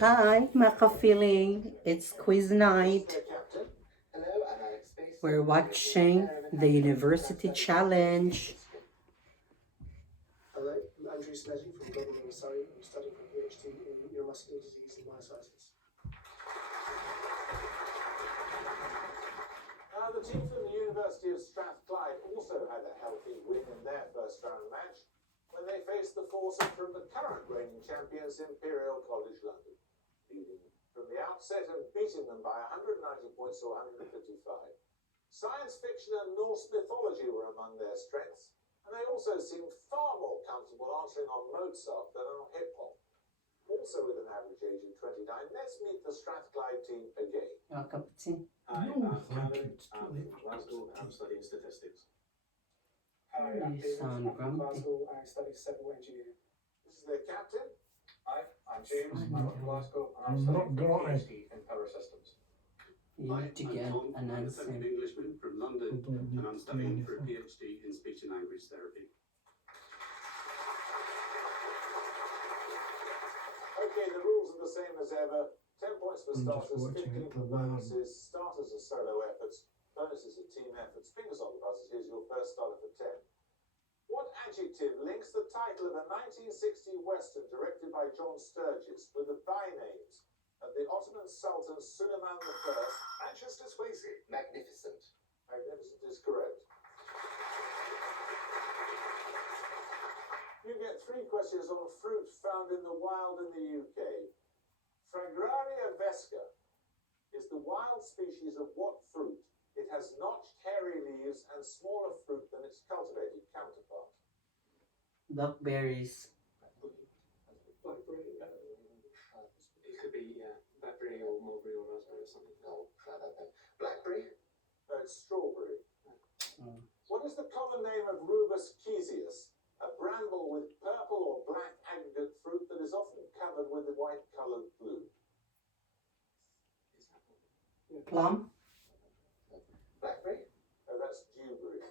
Hi, my KaFeeling. It's quiz night. We're watching the University Challenge. Hello, I'm Andrew Smedley from Global Surrey. I'm studying for a PhD in neuromuscular disease and myositis. The team from the University of Strathclyde also had a healthy win in their first round match when they faced the foursome from the current reigning champions, Imperial College London, leading from the outset and beating them by 190 points to 155. Science fiction and Norse mythology were among their strengths, and they also seemed far more comfortable answering on Mozart than on hip-hop. Also with an average age of 29, let's meet the Strathclyde team again. A cup of tea. Hi, I'm Kevin. I'm from Glasgow and I'm studying statistics. Hi, You I'm David. sound I'm from grumpy. Glasgow. I study civil engineering. This is their captain. Hi, I'm James. I'm from Glasgow and I'm studying for a PhD in power systems. You need to get an I'm a answer. second Englishman from London and I'm studying for a PhD in speech and language therapy. Okay, the rules are the same as ever. 10 points for starters, 15 for bonuses, starters are solo efforts, bonuses are team efforts. Fingers on the buzzers, here's your first starter for 10. What adjective links the title of a 1960 Western directed by John Sturges with the by-names of the Ottoman Sultan Suleiman I? Manchester Swayze. Magnificent. Magnificent is correct. You get 3 questions on fruit found in the wild in the UK. Fragraria vesca is the wild species of what fruit? It has notched, hairy leaves and smaller fruit than its cultivated counterpart. Blackberries. Blackberry. It could be blackberry or mulberry or raspberry or something. No, blackberry? No, it's strawberry. Mm. What is the common name of Rubus caesius? A bramble with purple or black aggregate fruit that is often covered with a white-coloured bloom. Plum. Blackberry? Oh, that's dewberry.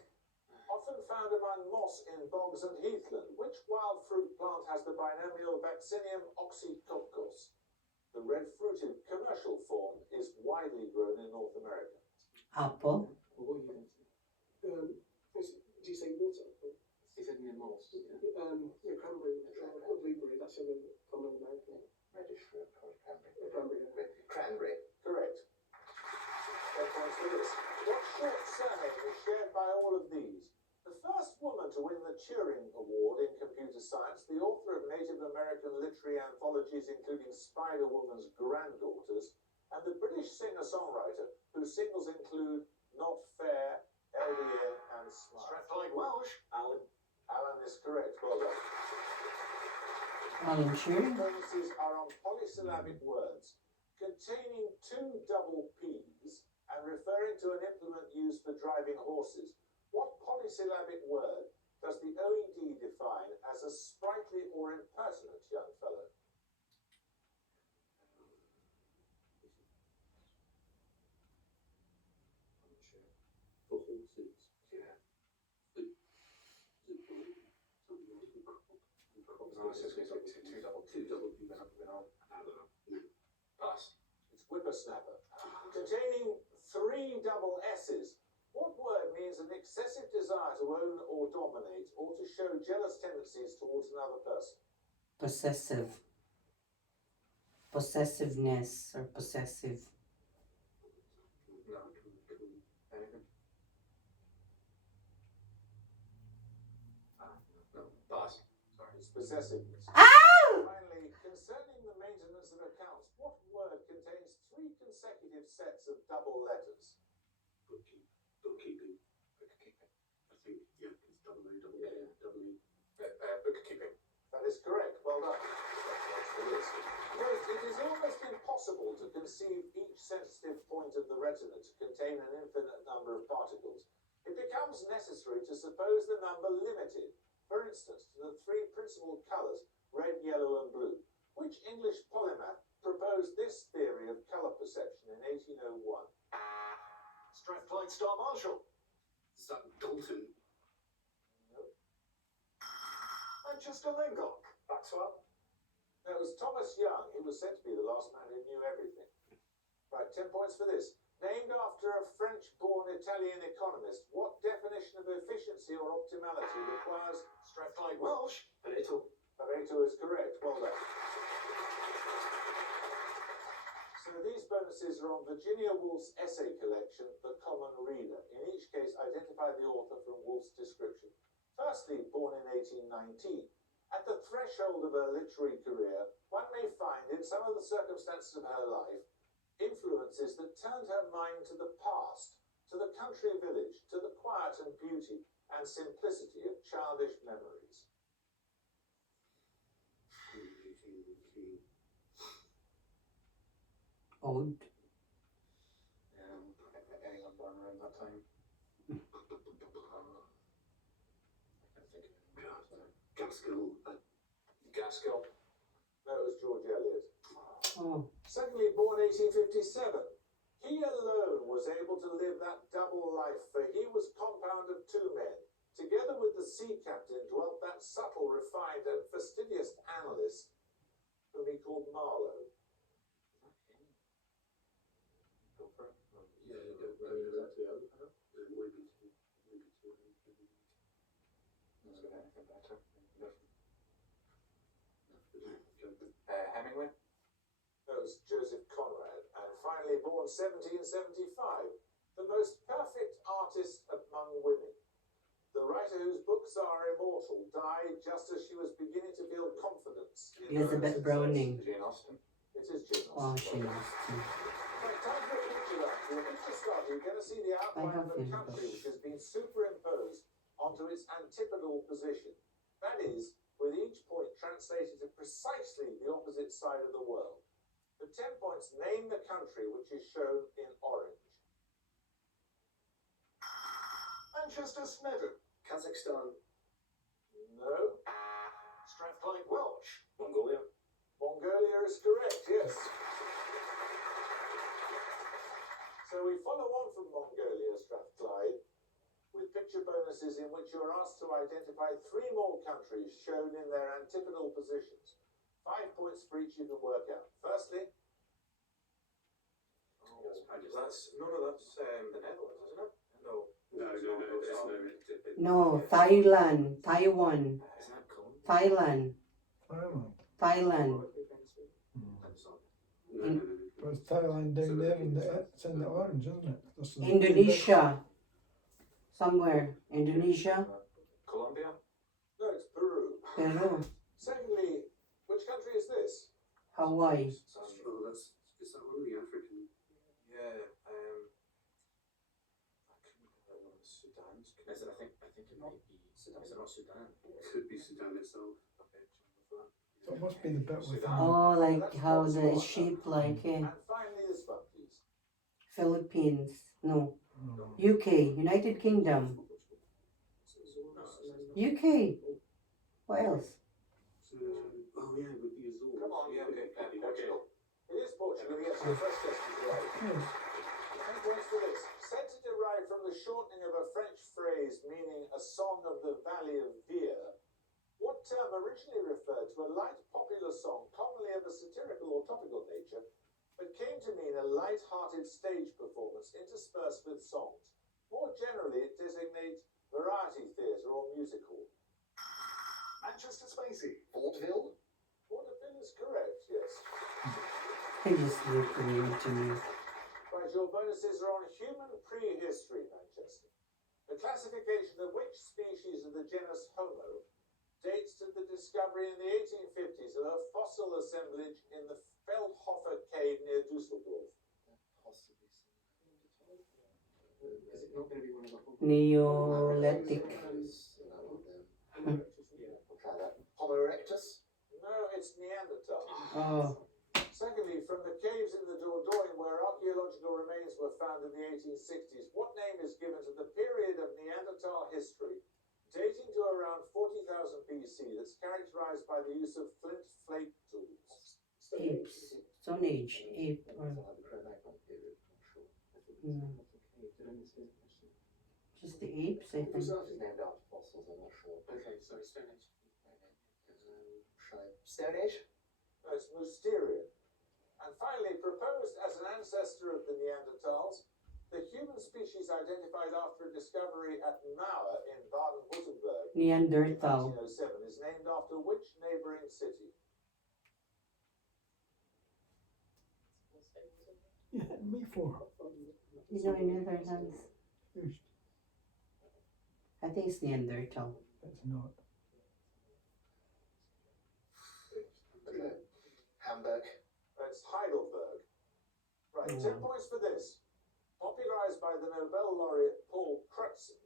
Often found among moss in bogs and heathland, which wild fruit plant has the binomial Vaccinium oxycoccus? The red-fruited commercial form is widely grown in North America. Apple. Well, what are you going to say? Do you say water? He said near moss. Cranberry, blueberry. That's in the common American. Reddish fruit called cranberry. Cranberry. Cranberry. Correct. 10 points for this. What short surname is shared by all of these? The first woman to win the Turing Award in computer science, the author of Native American literary anthologies including Spider-Woman's Granddaughters, and the British singer-songwriter whose singles include Not Fair, LDN and Smile. Strathclyde Welsh. Alan. Alan is correct. Well done. Alan Turing. Bonuses are on polysyllabic words containing 2 double P's and referring to an implement used for driving horses. What polysyllabic word does the OED define as a sprightly or impertinent young fellow? For horses. Yeah. No, it's just two double P's. Pass. It's whippersnapper. Containing 3 double S's. What word means an excessive desire to own or dominate or to show jealous tendencies towards another person? Possessive. Possessiveness or possessive. No. Anything? No. Pass. Sorry. It's possessiveness. Ow! Finally, concerning the maintenance of accounts, what word contains 3 consecutive sets of double letters? Bookkeeping. Bookkeeping. I think, yeah, it's double O, double E, double E. Bookkeeping. That is correct. Well done. That's the list. Note, it is almost impossible to conceive each sensitive point of the retina to contain an infinite number of particles. It becomes necessary to suppose the number limited, for instance, to the 3 principal colours, red, yellow and blue. Which English polymath proposed this theory of colour perception in 1801? Strathclyde Star Marshal. Is that Dalton? No. Manchester Lingock. Maxwell? No, it was Thomas Thomas Young, he was said to be the last man who knew everything. Right, 10 points for this. Named after a French-born Italian economist, what definition of efficiency or optimality requires Strathclyde Welsh? Pareto. Pareto is correct. Well done. So these bonuses are on Virginia Woolf's essay collection, The Common Reader. In each case, identify the author from Woolf's description. Firstly, born in 1819. At the threshold of her literary career, one may find in some of the circumstances of her life influences that turned her mind to the past, to the country village, to the quiet and beauty and simplicity of childish memories. Old. Anyone born around that time? Gaskell. Gaskell. No, it was George Eliot. Oh. Secondly, born 1857. He alone was able to live that double life, for he was compound of two men. Together with the sea captain dwelt that subtle, refined, and fastidious analyst whom he called Marlowe. Go for it. Yeah, Hemingway. That was Joseph Conrad. And finally, born 1775, the most perfect artist among women. The writer whose books are immortal died just as she was beginning to feel confidence in her Elizabeth success. Browning. Jane Austen. It is Jane Oh, Austen. she lost me. Right, time for a picture round. For the picture start, you're going to see the outline have of a him. country which has been superimposed onto its antipodal position. That is, with each point translated to precisely the opposite side of the world. For 10 points, name the country which is shown in orange. Manchester Smeddon. Kazakhstan. No. Strathclyde Welsh. Mongolia. Mongolia is correct, yes. So we follow on from Mongolia, Strathclyde, with picture bonuses in which you're asked to identify 3 more countries shown in their antipodal positions. 5 points for each you can work out. Firstly, That's none of that's the Netherlands, isn't it? No. there's no. No, Thailand, Taiwan, Isn't that common? Thailand, Thailand. No. Where's Thailand down there in it's in the orange, isn't it? There's some- Indonesia. Somewhere. Indonesia, Colombia. no, it's Peru. Peru, Secondly, which country is this? Hawaii. Oh, is that one of the African? Yeah. I couldn't remember Sudan's. Is it? I think it might be. Is it not Sudan? Could be Sudan itself. Okay, go for that. So it must be the bit with Sudan. Oh, like how the shape like And finally, this one, please. Philippines. No. No. UK, United Kingdom. UK. What else? Oh yeah, it would be Azores. Come on. Yeah, okay. Portugal. It is Portugal, yes, the first test is right. Yes. 10 points for this. Said to derive from the shortening of a French phrase meaning a song of the Valley of Vere, what term originally referred to a light popular song, commonly of a satirical or topical nature, but came to mean a light-hearted stage performance interspersed with songs? More generally, it designates variety theatre or music hall. Manchester Spacey. Vaudeville. Vaudeville is correct, yes. They just look weird to me. Right, your bonuses are on human prehistory, Manchester. The classification of which species of the genus Homo dates to the discovery in the 1850s of a fossil assemblage in the Feldhofer cave near Dusseldorf. Possibly. Is it not going to be one of the Neolithic. Homo erectus? No, it's Neanderthal. Oh, Secondly, from the caves in the Dordogne where archaeological remains were found in the 1860s, what name is given to the period of Neanderthal history dating to around 40,000 BC that's characterized by the use of flint flake tools? apes. Stone Age. Ape. Or, just the apes, I think. Named after fossils, I'm not sure. Okay, so Stone Age. Stone Age? No, it's ancestor of the Neanderthals. The human species identified after a discovery at Mauer in Baden-Württemberg in Neanderthal. 1907 is named after which neighboring city? You hit me for. You know, in Netherlands. First. I think it's Neanderthal. It's not. Okay. Hamburg. It's Heidelberg. Right, Yeah. 10 points for this. Popularized by the Nobel laureate Paul Crutzen,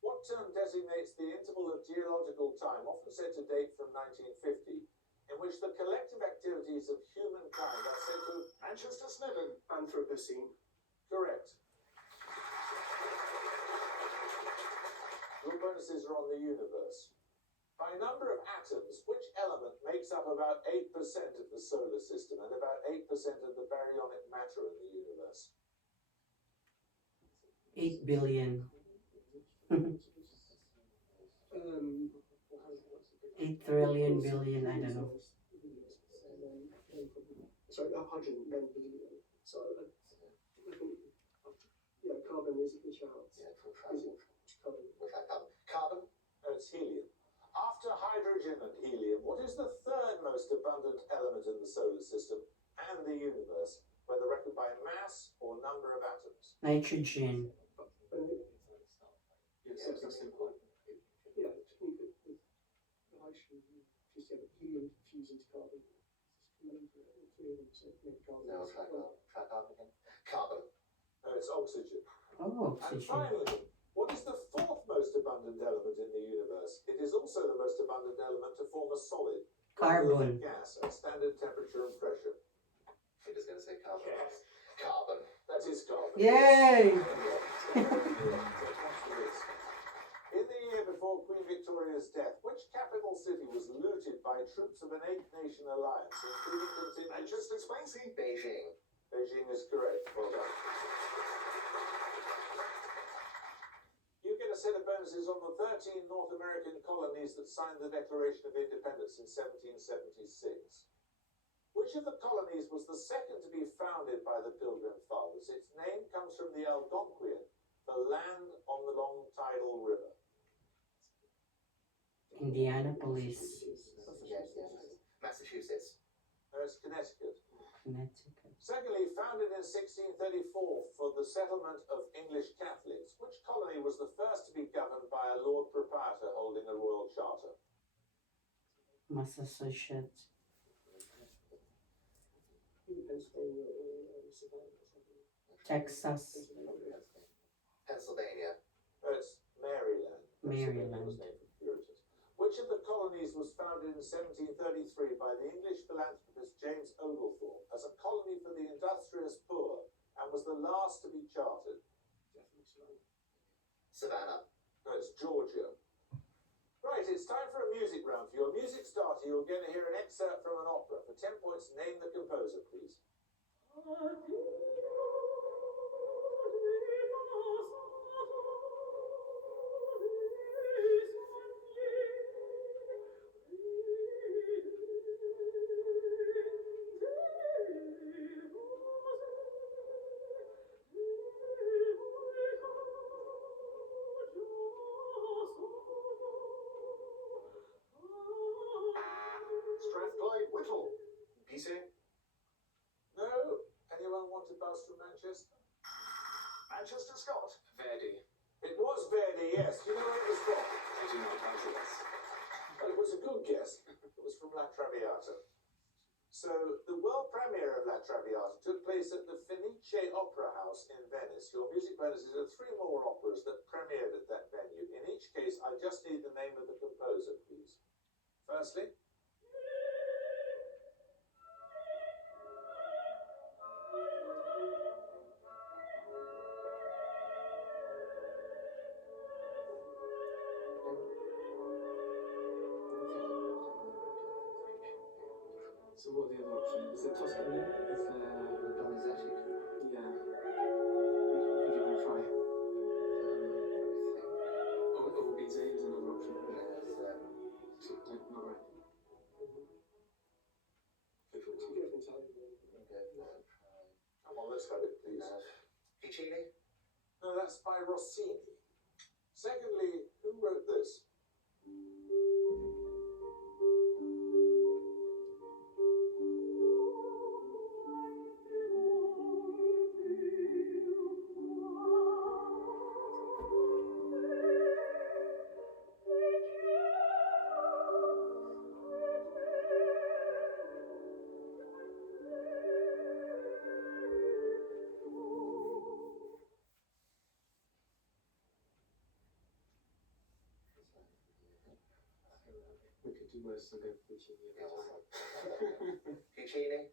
what term designates the interval of geological time, often said to date from 1950, in which the collective activities of humankind are said to... Manchester Snedden. Anthropocene. Correct. Your bonuses are on the universe. By number of atoms, which element makes up about 8% of the solar system and about 8% of the baryonic matter in the universe? 8 billion. 8 trillion billion, I don't know. Sorry, hydrogen, then so yeah, carbon is the chance. Yeah, we'll try. Is it carbon? We'll try carbon. Carbon. No, it's helium. After hydrogen and helium, what is the third most abundant element in the solar system and the universe, whether reckoned by mass or number of atoms? Nitrogen. Yes, it's a simple. Yeah, with the hydrogen, just yeah, helium fusing to carbon. Three of them, so maybe carbon. No, we'll try carbon. Try carbon again. Carbon. No, it's oxygen. Oh, And oxygen. finally, what is the fourth most abundant element in the universe? It is also the most abundant element to form a solid, rather than a Carbon. gas at standard temperature and pressure. We're just going to say carbon. Yes. Carbon. That is carbon. Yay! In the year before Queen Victoria's death, which capital city was looted by troops of an eight-nation alliance, including contingents? Manchester Spicy. Beijing. Beijing is correct. Well done. You get a set of bonuses on the 13 North American colonies that signed the Declaration of Independence in 1776. Which of the colonies was the second to be founded by the Pilgrim Fathers? Its name comes from the Algonquian, the land on the long tidal river. Indianapolis. Yes. Massachusetts. No, it's Connecticut. Connecticut. Secondly, founded in 1634 for the settlement of English Catholics, which colony was the first to be governed by a Lord Proprietor holding a royal charter? Massachusetts. Pennsylvania or Savannah or something. Texas. Pennsylvania. No, it's Maryland. Pennsylvania was Maryland. named for Puritans. Which of the colonies was founded in 1733 by the English philanthropist James Oglethorpe as a colony for the industrious poor and was the last to be chartered? Savannah. No, it's Georgia. Right, it's time for a music round. For your music starter, you're going to hear an excerpt from an opera. For 10 points, name the composer, please. Strathclyde Whittle. PC. No? Anyone want to buzz from Manchester? Manchester Scott. Verdi. It was Verdi, yes. You know where it was from? I do not answer this. Well, it was a good guess. It was from La Traviata. So, the world premiere of La Traviata took place at the Fenice Opera House in Venice. Your music bonuses are 3 more operas that premiered at that venue. In each case, I just need the name of the composer, please. Firstly, So what are the other options? Is it Tuscany? Is there... Donizetti. Yeah. Who do you want to try? Or Bizet is another option. Not right. Two different Italian. We'll go for try. Come on, let's have it, please. Puccini? No, that's by Rossini. Secondly, who wrote this? We could do worse than go for Puccini every time. Puccini?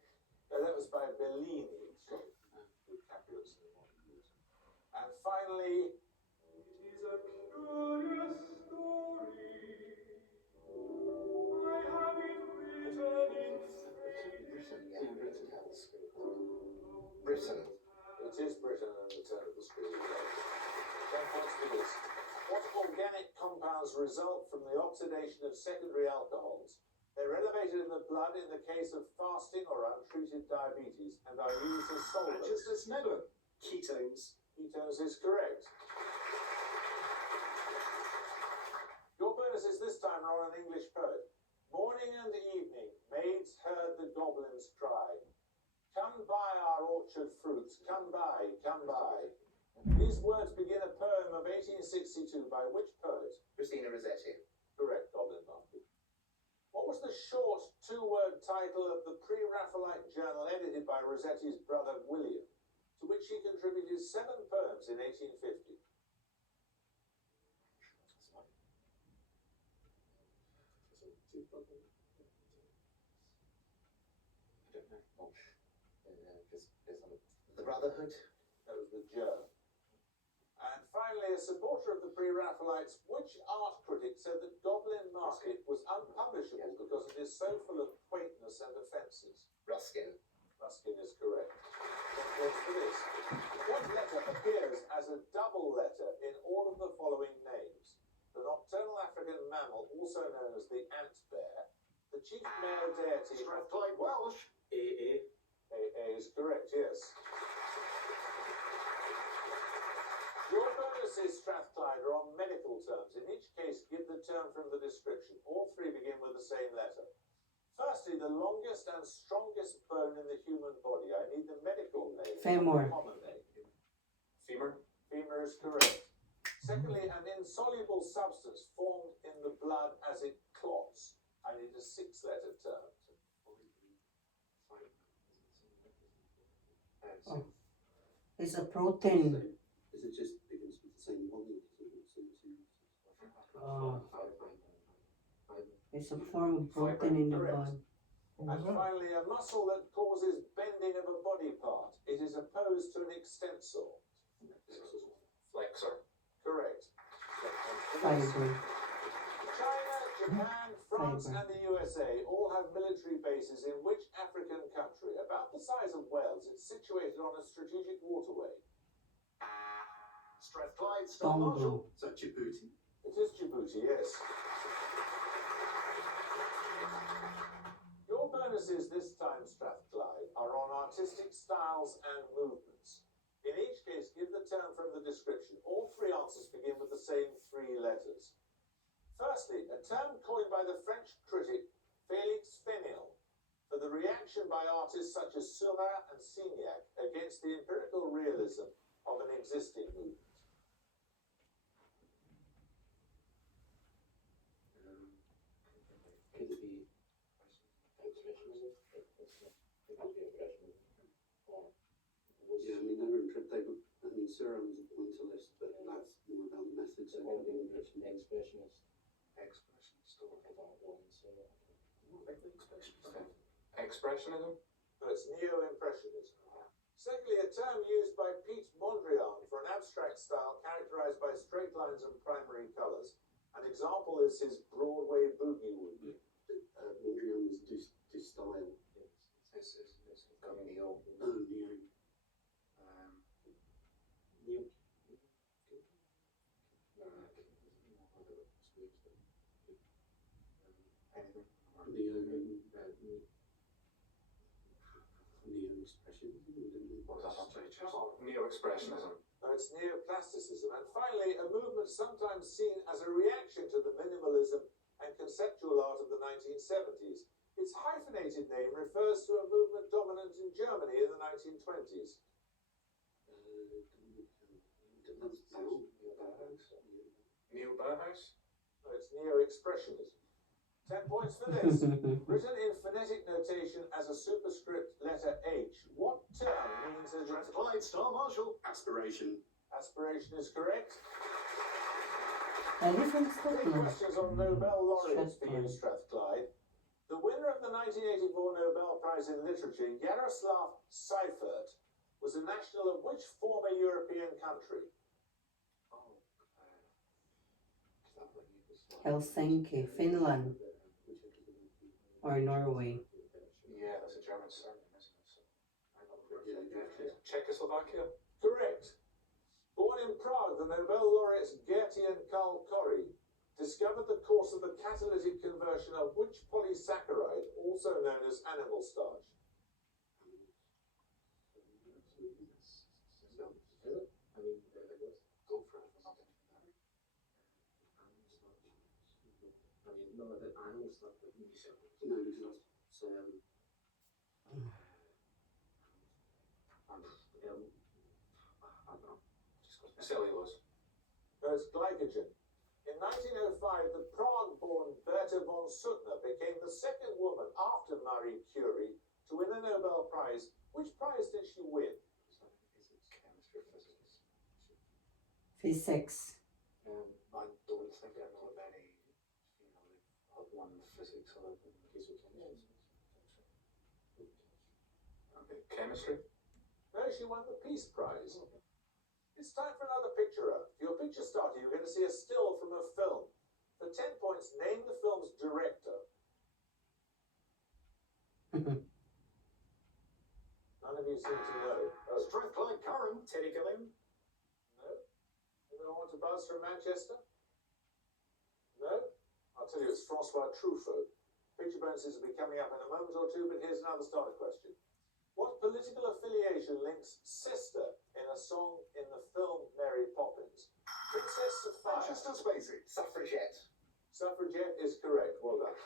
That was by Bellini, with capulets in the modern music. And finally, it is a curious story. I have it written in Britain. It is Britain and the turn of the screw. 10 points for this. What organic compounds result from the oxidation of secondary alcohols? They're elevated in the blood in the case of fasting or untreated diabetes and are used as solvents. Manchester Snedden. Ketones. Ketones is correct. Your bonus is this time on an English poet. Morning and evening, maids heard the goblins cry. Come buy our orchard fruits, come buy, come buy. These words begin a poem of 1862 by which poet? Christina Rossetti. Correct, Goblin Market. What was the short two-word title of the pre-Raphaelite journal edited by Rossetti's brother William, to which he contributed 7 poems in 1850? The Brotherhood? That was the germ. And finally, a supporter of the pre-Raphaelites, which art critic said that Goblin Market was unpublishable because it is so full of quaintness and offences? Ruskin. Ruskin is correct. What for this? What letter appears as a double letter in all of the following names? The nocturnal African mammal, also known as the ant bear, the chief male deity. Strathclyde Welsh. AA. AA is correct, yes. Your bonuses, Strathclyde, are on medical terms. In each case, give the term from the description. All 3 begin with the same letter. Firstly, the longest and strongest bone in the human body. I need the medical name. Femur. The common name. Femur. Femur is correct. Secondly, an insoluble substance formed in the blood as it clots. I need a 6-letter term. Oh. It's a protein. Is it just begins with the same one? Oh. It's a form of protein in the blood. And finally, a muscle that causes bending of a body part. It is opposed to an extensor. Flexor. Correct. Fiber. China, Japan, France, and the USA all have military bases in which African country? About the size of Wales, it's situated on a strategic waterway. Strathclyde. Congo. Is that Djibouti? It is Djibouti, yes. Your bonuses this time, Strathclyde, are on artistic styles and movements. In each case, give the term from the description. All 3 answers begin with the same 3 letters. Firstly, a term coined by the French critic Félix Fénil for the reaction by artists such as Seurat and Signac against the empirical realism of an existing movement. Could it be expressionism? It could be impressionism. Or Yeah, I mean, Seurat was a pointillist, but that's more about the method, so it could be impression. expressionist. Expressionist. I don't want to say that. Expressionism? No, it's neo-impressionism. Secondly, a term used by Pete Mondrian for an abstract style characterized by straight lines and primary colors. An example is his Broadway boogie woogie. Mondrian was to style. It's coming neo. Oh, neo. Neo. Neo expression. What was that one? Neo-expressionism. No, it's neoplasticism. And finally, a movement sometimes seen as a reaction to the minimalism and conceptual art of the 1970s. Its hyphenated name refers to a movement dominant in Germany in the 1920s. Neo-Bauhaus? No, it's neo-expressionism. 10 points for this. Written in phonetic notation as a superscript letter H, what term means as a Clyde, Star Marshal. Aspiration. aspiration is correct? Elephant Three Scotland. questions on Nobel laureates for you, Strathclyde. Strathclyde. The winner of the 1984 Nobel Prize in Literature, Yaroslav Seifert, was a national of which former European country? Helsinki, Finland, or Norway. Yeah, that's a German surname, isn't it? Czechoslovakia? Correct. Born in Prague, the Nobel laureates Gerty and Karl Corrie discovered the cause of the catalytic conversion of which polysaccharide, also known as animal starch? Cellulose. No, it's glycogen. In 1905, the Prague-born Berta von Suttner became the second woman after Marie Curie to win a Nobel Prize. Which prize did she win? Physics. I don't think I know of any, have won physics or chemistry. No, she won the Peace Prize. It's time for another picture up. For your picture starter, you're going to see a still from a film. For 10 points, name the film's director. None of you seem to know. Oh, Strathclyde Curran. Teddy Gilliam. no? Anyone want to buzz from Manchester? No? I'll tell you, it's Francois Truffaut. Picture bonuses will be coming up in a moment or two, but here's another starter question. What political affiliation links sister in a song in the film Mary Poppins? Princess Sophia. Manchester Spacey. Suffragette. Suffragette is correct. Well done.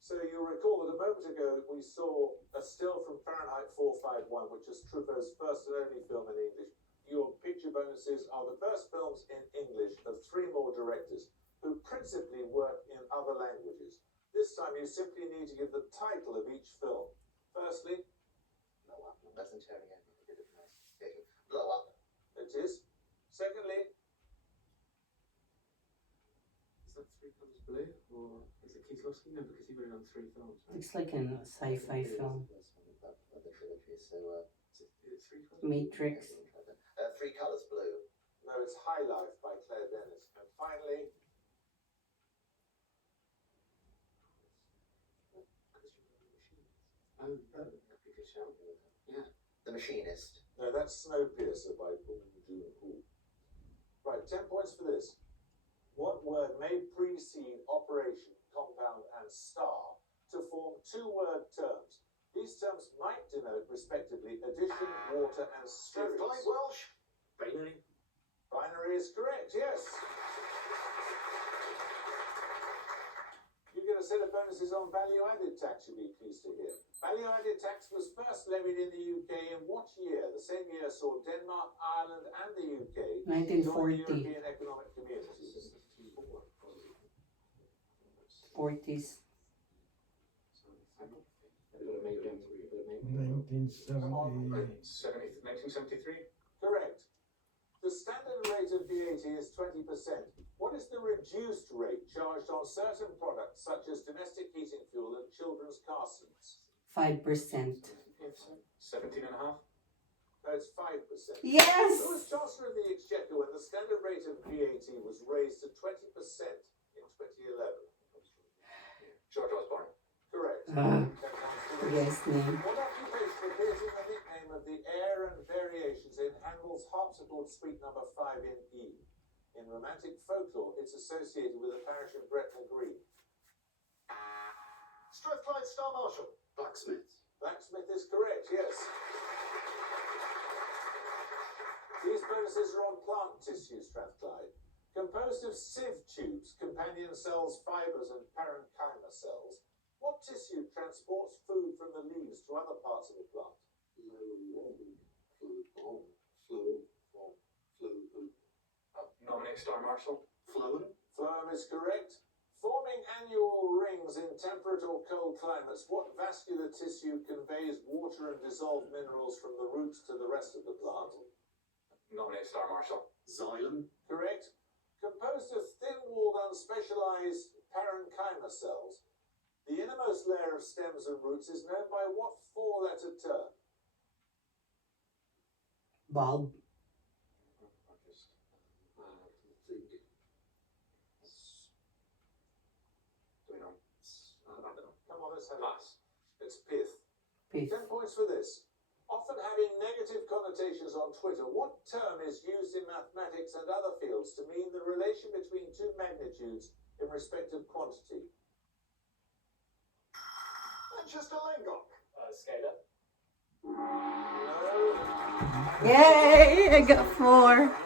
So you'll recall that a moment ago we saw a still from Fahrenheit 451, which is Truffaut's first and only film in English. Your picture bonuses are the first films in English of three more directors who principally work in other languages. This time you simply need to give the title of each film. Firstly, Blow up. That's interrogate. Blow up. it is. Secondly, Is that Three Colours Blue or is it Kieslowski? No, because he wrote on three films, right? Looks like a sci-fi film. Of the trilogy, so, Is it Three Colours? Matrix. Three Colours Blue. no, it's High Life by Claire Denis. And finally, Oh, that'd be a good shout. Yeah. The Machinist. no, that's Snowpiercer by Bong Joon-ho. Right, 10 points for this. What word may precede operation, compound, and star to form two-word terms? These terms might denote, respectively, addition, water, and spirits. Strathclyde Welsh. Binary. Binary is correct, yes. You get a set of bonuses on value-added tax, you'll be pleased to hear. Value-added tax was first levied in the UK in what year? The same year saw Denmark, Ireland, and the UK 1940. join the European Economic Community. 40s. 1973. Correct. The standard rate of VAT is 20%. What is the reduced rate charged on certain products such as domestic heating fuel and children's car seats? 5%. 17.5. No, it's 5%. Yes! Who was Chancellor of the Exchequer when the standard rate of VAT was raised to 20% in 2011? George Osborne. Correct. Yes, name. What occupation appears in the nickname of the air and variations in Handel's harpsichord suite number 5 in E? In romantic folklore, it's associated with the parish of Gretna Green. Strathclyde Marmite Star Marshal. Blacksmith. Blacksmith is correct, yes. These bonuses are on plant tissue, Strathclyde. Composed of sieve tubes, companion cells, fibres and parenchyma cells, what tissue transports food from the leaves to other parts of a plant? Nominate Star Marshal. Phloem. Phloem is correct. Forming annual rings in temperate or cold climates, what vascular tissue conveys water and dissolved minerals from the roots to the rest of the plant? Nominate Star Marshal. Xylem. Correct. Composed of thin-walled, unspecialized parenchyma cells, the innermost layer of stems and roots is known by what four-letter term? Bulb. Do we know? I don't know. Come on, let's have Pass. It's pith. Pith. 10 points for this. Often having negative connotations on Twitter, what term is used in mathematics and other fields to mean the relation between two magnitudes in respect of quantity? Manchester Langok. Scalar. No. Yay! I got 4.